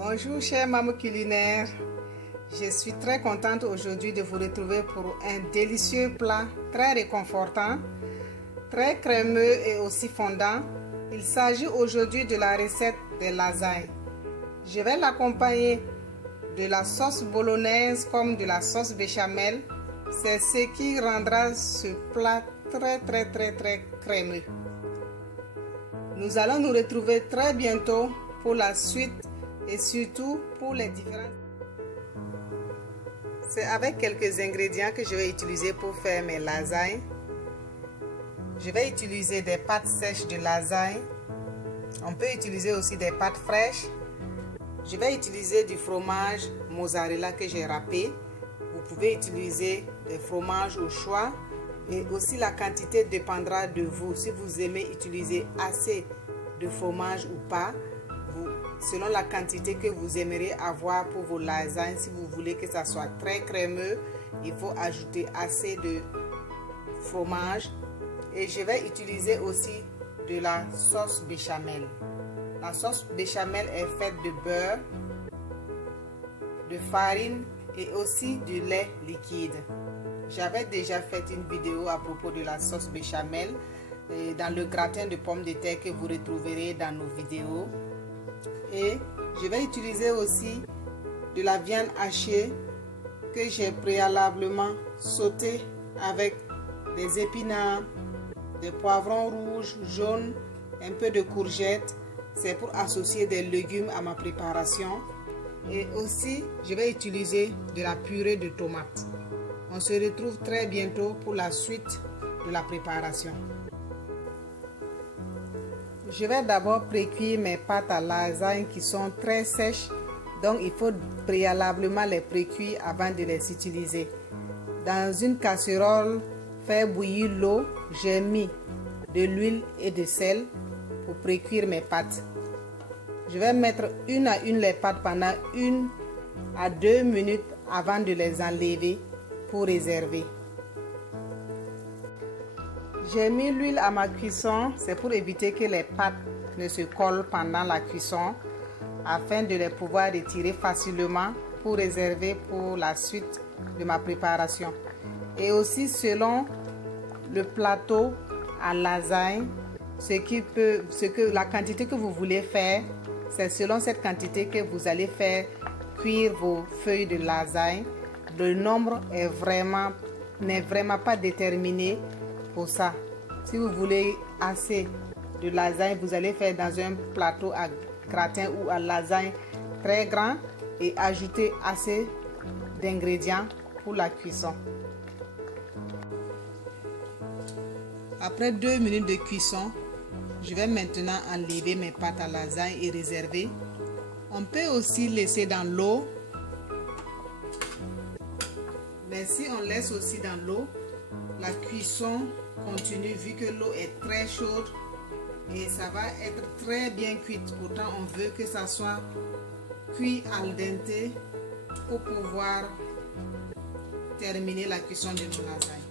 Bonjour chers mamans culinaires, je suis très contente aujourd'hui de vous retrouver pour un délicieux plat très réconfortant, très crémeux et aussi fondant. Il s'agit aujourd'hui de la recette des lasagnes. Je vais l'accompagner de la sauce bolognaise comme de la sauce béchamel. C'est ce qui rendra ce plat très crémeux. Nous allons nous retrouver très bientôt pour la suite et surtout pour les différents. C'est avec quelques ingrédients que je vais utiliser pour faire mes lasagnes. Je vais utiliser des pâtes sèches de lasagne. On peut utiliser aussi des pâtes fraîches. Je vais utiliser du fromage mozzarella que j'ai râpé. Vous pouvez utiliser des fromages au choix. Et aussi la quantité dépendra de vous. Si vous aimez utiliser assez de fromage ou pas, selon la quantité que vous aimeriez avoir pour vos lasagnes, si vous voulez que ça soit très crémeux, il faut ajouter assez de fromage. Et je vais utiliser aussi de la sauce béchamel. La sauce béchamel est faite de beurre, de farine et aussi du lait liquide. J'avais déjà fait une vidéo à propos de la sauce béchamel dans le gratin de pommes de terre que vous retrouverez dans nos vidéos. Et je vais utiliser aussi de la viande hachée que j'ai préalablement sautée avec des épinards, des poivrons rouges, jaunes, un peu de courgettes. C'est pour associer des légumes à ma préparation. Et aussi, je vais utiliser de la purée de tomates. On se retrouve très bientôt pour la suite de la préparation. Je vais d'abord précuire mes pâtes à lasagne qui sont très sèches. Donc il faut préalablement les précuire avant de les utiliser. Dans une casserole, faire bouillir l'eau. J'ai mis de l'huile et de sel pour précuire mes pâtes. Je vais mettre une à une les pâtes pendant 1 à 2 minutes avant de les enlever pour réserver. J'ai mis l'huile à ma cuisson, c'est pour éviter que les pâtes ne se collent pendant la cuisson, afin de les pouvoir retirer facilement pour réserver pour la suite de ma préparation. Et aussi selon le plateau à lasagne, la quantité que vous voulez faire, c'est selon cette quantité que vous allez faire cuire vos feuilles de lasagne. Le nombre n'est vraiment pas déterminé pour ça. Si vous voulez assez de lasagne, vous allez faire dans un plateau à gratin ou à lasagne très grand et ajouter assez d'ingrédients pour la cuisson. Après 2 minutes de cuisson, je vais maintenant enlever mes pâtes à lasagne et réserver. On peut aussi laisser dans l'eau. Mais si on laisse aussi dans l'eau, la cuisson continue vu que l'eau est très chaude et ça va être très bien cuite. Pourtant, on veut que ça soit cuit al dente pour pouvoir terminer la cuisson de nos lasagnes.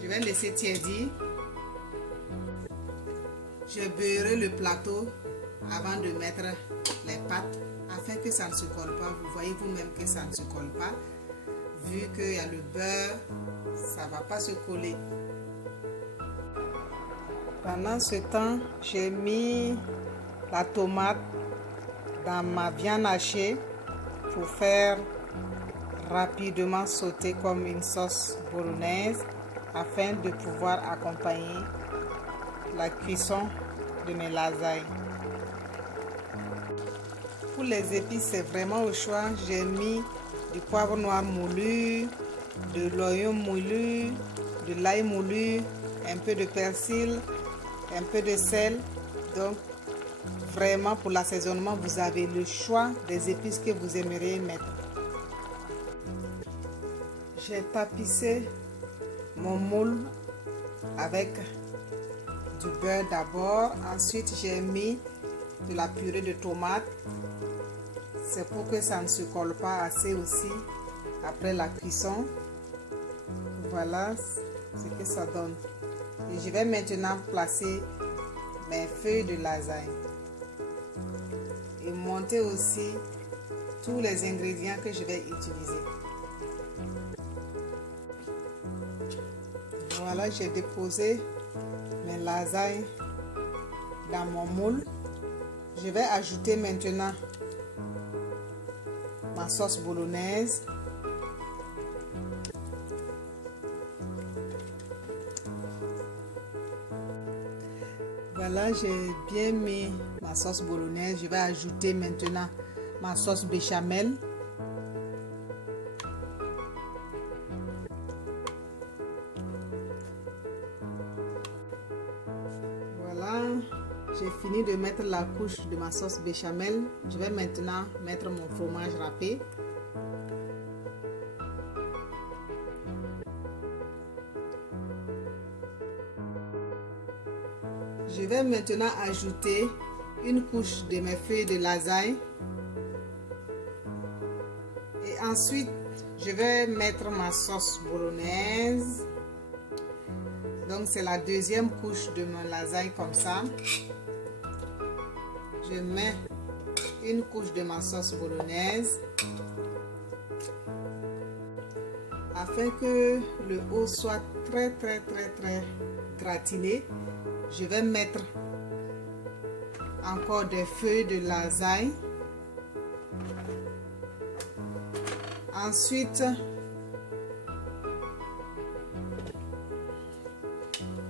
Je vais laisser tiédir. Je beurre le plateau avant de mettre les pâtes afin que ça ne se colle pas. Vous voyez vous-même que ça ne se colle pas. Vu qu'il y a le beurre, ça ne va pas se coller. Pendant ce temps, j'ai mis la tomate dans ma viande hachée pour faire rapidement sauter comme une sauce bolognaise afin de pouvoir accompagner la cuisson de mes lasagnes. Pour les épices, c'est vraiment au choix. J'ai mis du poivre noir moulu, de l'oignon moulu, de l'ail moulu, un peu de persil, un peu de sel. Donc, vraiment pour l'assaisonnement, vous avez le choix des épices que vous aimeriez mettre. J'ai tapissé mon moule avec du beurre d'abord. Ensuite, j'ai mis de la purée de tomates. C'est pour que ça ne se colle pas assez aussi après la cuisson. Voilà ce que ça donne. Et je vais maintenant placer mes feuilles de lasagne. et monter aussi tous les ingrédients que je vais utiliser. Voilà, j'ai déposé mes lasagnes dans mon moule. Je vais ajouter maintenant ma sauce bolognaise. Voilà, j'ai bien mis ma sauce bolognaise. Je vais ajouter maintenant ma sauce béchamel. Voilà, j'ai fini de mettre la couche de ma sauce béchamel. Je vais maintenant mettre mon fromage râpé. Je vais maintenant ajouter une couche de mes feuilles de lasagne. Et ensuite, je vais mettre ma sauce bolognaise. Donc, c'est la deuxième couche de mon lasagne comme ça. Je mets une couche de ma sauce bolognaise. Afin que le haut soit très gratiné, je vais mettre encore des feuilles de lasagne. Ensuite,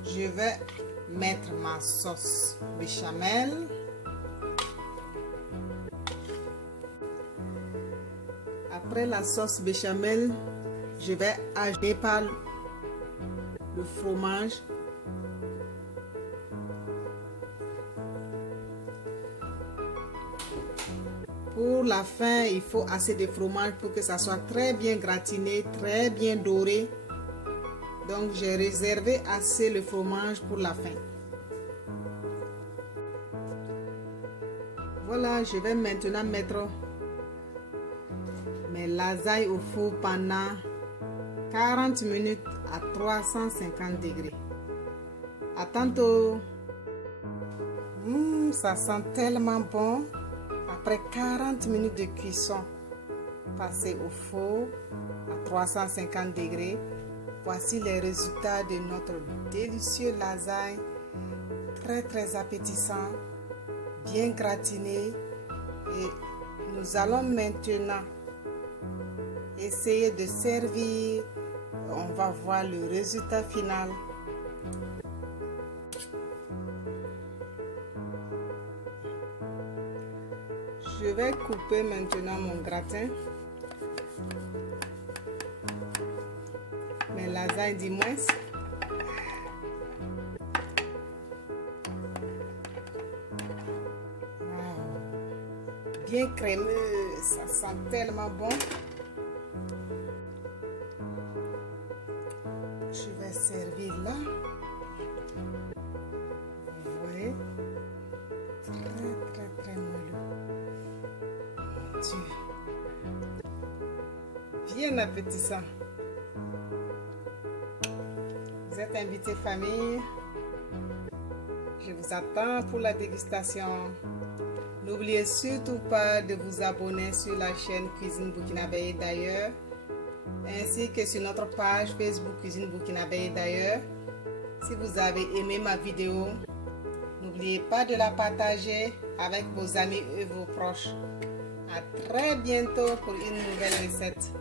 je vais mettre ma sauce béchamel. Après la sauce béchamel, je vais ajouter par le fromage. Pour la fin, il faut assez de fromage pour que ça soit très bien gratiné, très bien doré. Donc, j'ai réservé assez le fromage pour la fin. Voilà, je vais maintenant mettre mes lasagnes au four pendant 40 minutes à 350 degrés. À tantôt. Ça sent tellement bon. Après 40 minutes de cuisson passée au four à 350 degrés, voici les résultats de notre délicieux lasagne, très appétissant, bien gratiné. Et nous allons maintenant essayer de servir. On va voir le résultat final. Je vais couper maintenant mon gratin. Mes lasagnes du moins. Wow. Bien crémeux, ça sent tellement bon. Je vais servir là. Vous voyez, très moelleux. Bien appétissant. Vous êtes invité famille. Je vous attends pour la dégustation. N'oubliez surtout pas de vous abonner sur la chaîne Cuisine Burkinabé d'ailleurs, ainsi que sur notre page Facebook Cuisine Burkinabé d'ailleurs. Si vous avez aimé ma vidéo, n'oubliez pas de la partager avec vos amis et vos proches. À très bientôt pour une nouvelle recette.